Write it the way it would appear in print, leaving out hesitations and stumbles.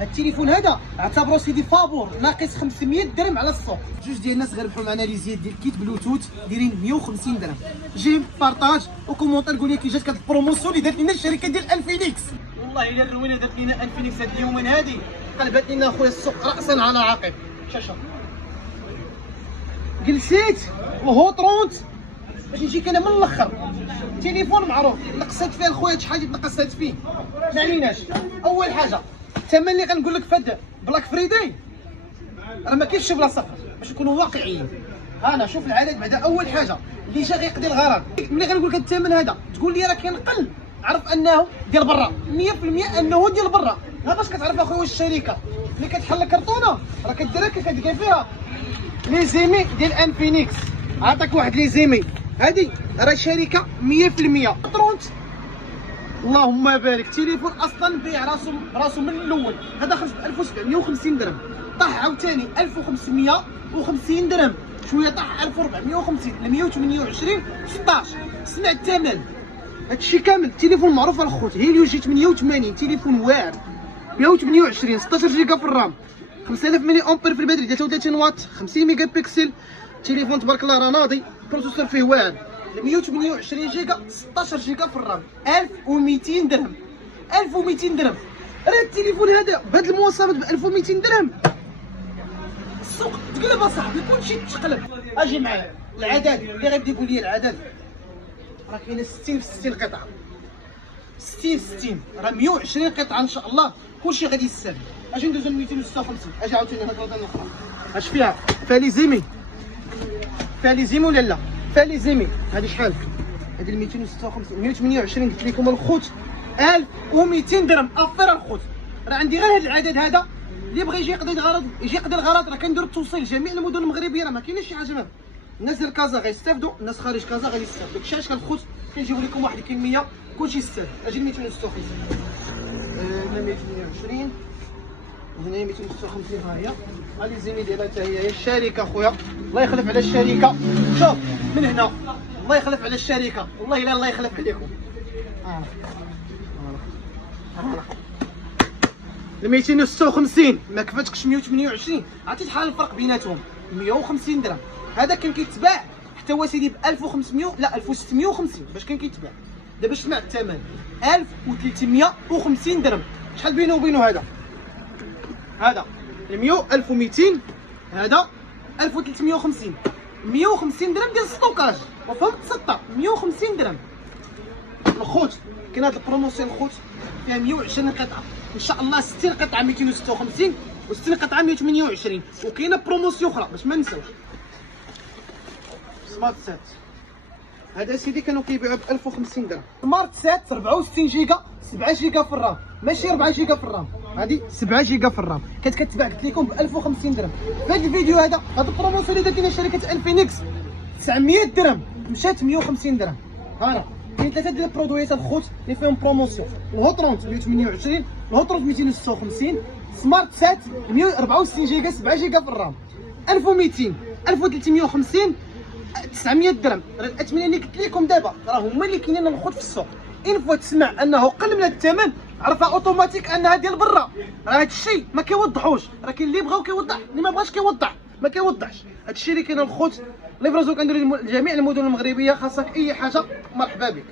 هاد التليفون هذا اعتبروه سيدي فابور ناقص 500 درهم على السوق. جوج ديال الناس غير ربحوا معنا لي زياد ديال كيت بلوتوث دايرين 150 درهم. جيم بارطاج وكومونتير قول لي كي جاتك هاد البروموسيون اللي دارت لنا الشركه ديال انفينيكس. والله الا الروينه دارت لنا انفينيكس هاد اليومين هادي قلبت لنا اخويا السوق راسا على عقب. شاشة جلسيت وهو طرونت باش نجيك انا من الاخر. تليفون معروف نقصت فيه الخويا شحال نقصت فيه ما عليناش. اول حاجه الثمن اللي غنقول لك فهاد بلاك فريداي راه ما كاينش بلا صفر باش نكونوا واقعيين. انا شوف العدد بعدا اول حاجه اللي جا غيقضي الغرض. ملي غنقول لك الثمن هذا تقول لي راه كينقل، عرف انه ديال برا 100% انه ديال برا. ها باش كتعرف اخويا واش الشركه ملي كتحل الكرتونه راه كدير كتلقى فيها لي زيمي ديال انفينيكس. عطاك واحد لي زيمي هادي راه شركه 100% طرونت. اللهم بارك. تليفون اصلا بيع راسو من الاول. هذا خرج ب 1750 درهم، طاح عاوتاني 1550 درهم، شويه طاح 1450 ل 128 16. سمع الثمن هادشي كامل. تليفون معروف الخوت هيليو جي 88 تليفون واعر 128 16 جيجا في الرام 5000 ملي امبير في الباتري 33 واط 50 ميجا بكسل. تليفون تبارك الله راه ناضي. بروسيسور فيه واعر 128 جيجا 16 جيجا في الرام 1200 درهم. 1200 درهم راه التليفون هذا بهاد المواصفات ب 1200 درهم. السوق تقلب اصاحبي كلشي تقلب. اجي معايا العدد اللي غيبدا يقول لي العدد راه كاينه 60 في 60 قطعه. 60 راه 120 قطعه ان شاء الله كلشي غادي يستافد. اجي ندوزو ل 256. اجي عاوتاني هاد الوطن الاخرى اش فيها فاليزيمي ولا لا فاليزيمي هادي شحال؟ هادي 256 128 قلت لكم الخوت 1200 درهم. افير الخوت راه عندي غير هاد العدد هذا اللي بغى يجي يقضي الغرض راه كندير التوصيل لجميع المدن المغربيه. راه ما كاينش شي حاجه ما الناس ديال كازا غيستافدوا، الناس خارج كازا غادي يستافدوا. داكشي علاش الخوت كنجيبوا لكم واحد الكميه كلشي يستافد. اجي 256 هنا 128 هنا 256 ها هي هذه زيني ديالها حتى هي الشركه خويا. الله يخلف على الشركه. شوف من هنا الله يخلف على الشركه والله الا الله يخلف عليكم. ال 256 ما كفاتكش 128. عرفتي شحال الفرق بيناتهم؟ 150 درهم. هذا كان كيتباع حتى هو سيدي ب 1500 لا 1650 باش كان كيتباع. دابا اسمع الثمن 1350 درهم. شحال بينه وبينه هذا 100 1200 هذا 1350 150 درهم ديال الستوكاج وفهمت تسطر 150 درهم. الخوت كاين هذا البروموسيون الخوت فيها 120 قطعه ان شاء الله 60 قطعه 256 و60 قطعه 128. وكاينه بروموسيون اخرى باش ما نساوش سمارت سات هذا سيدي كانوا كيبيعوا ب 1050 درهم. سمارت سات 64 جيجا 7 جيجا في الرام ماشي 4 جيجا في الرام. هذه 7 جيجا في الرام كانت كتباع قلت لكم ب 1050 درهم. في هذا الفيديو هذا البروموسيون اللي دارت لنا شركه انفينيكس 900 درهم مشات 150 درهم. ها كاين ثلاثه ديال البرودويات الخوت اللي فيهم بروموسيون. الهوت 30 128 الهوت 30 256 سمارت سات 164 جيجا 7 جيجا في الرام 1200 1350 900 درهم. راه الاثمنه اللي قلت لكم دابا راه هما اللي كاينين الخوت في السوق. ان فوا تسمع انه قل من الثمن عرفها اوتوماتيك انها ديال برا. راه هذا الشيء ما كيوضحوش. راه كاين اللي بغاو كيوضح اللي ما بغاش كيوضح ما كيوضحش. هذا الشيء اللي كاين الخوت اللي فرزو كنديروا لجميع المدن المغربيه. خاصك اي حاجه مرحبا بك.